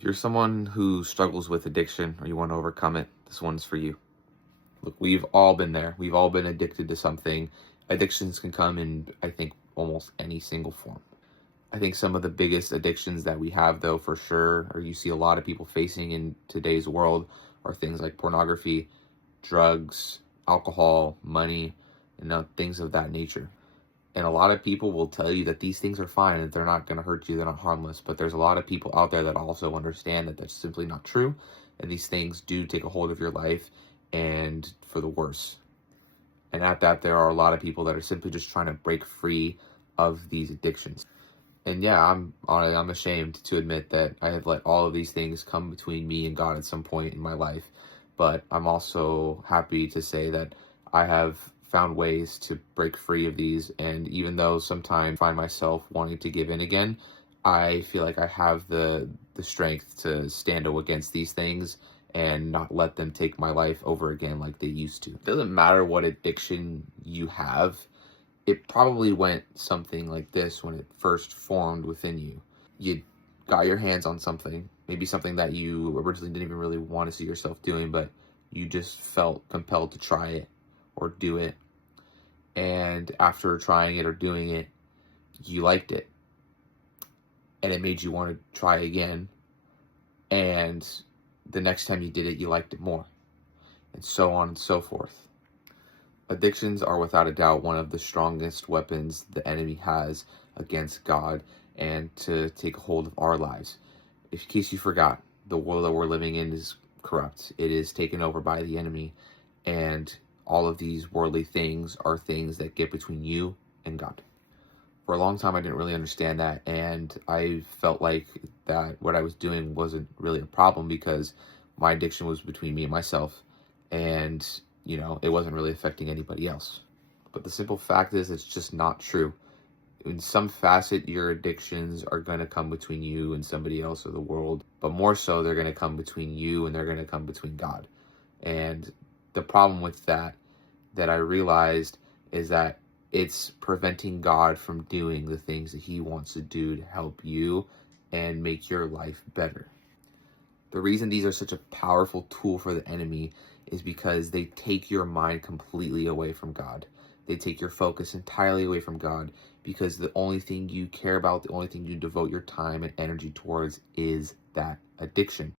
If you're someone who struggles with addiction or you want to overcome it, this one's for you. Look, we've all been there. We've all been addicted to something. Addictions can come in, I think, almost any single form. I think some of the biggest addictions that we have, though, for sure, or you see a lot of people facing in today's world, are things like pornography, drugs, alcohol, money, things of that nature. And a lot of people will tell you that these things are fine and they're not going to hurt you, they're not harmless. But there's a lot of people out there that also understand that that's simply not true. And these things do take a hold of your life, and for the worse. And at that, there are a lot of people that are simply just trying to break free of these addictions. And yeah, I'm ashamed to admit that I have let all of these things come between me and God at some point in my life. But I'm also happy to say that I have found ways to break free of these. And even though sometimes I find myself wanting to give in again, I feel like I have the strength to stand up against these things and not let them take my life over again like they used to. It doesn't matter what addiction you have. It probably went something like this when it first formed within you. You got your hands on something, maybe something that you originally didn't even really want to see yourself doing, but you just felt compelled to try it or do it. And after trying it or doing it, you liked it. And it made you want to try again. And the next time you did it, you liked it more. And so on and so forth. Addictions are without a doubt one of the strongest weapons the enemy has against God and to take a hold of our lives. In case you forgot, the world that we're living in is corrupt. It is taken over by the enemy, and all of these worldly things are things that get between you and God. For a long time, I didn't really understand that, and I felt like that what I was doing wasn't really a problem because my addiction was between me and myself, and it wasn't really affecting anybody else. But the simple fact is, it's just not true. In some facet, your addictions are going to come between you and somebody else or the world, but more so, they're going to come between you and they're going to come between God. And the problem with that I realized is that it's preventing God from doing the things that he wants to do to help you and make your life better. The reason these are such a powerful tool for the enemy is because they take your mind completely away from God. They take your focus entirely away from God because the only thing you care about, the only thing you devote your time and energy towards is that addiction.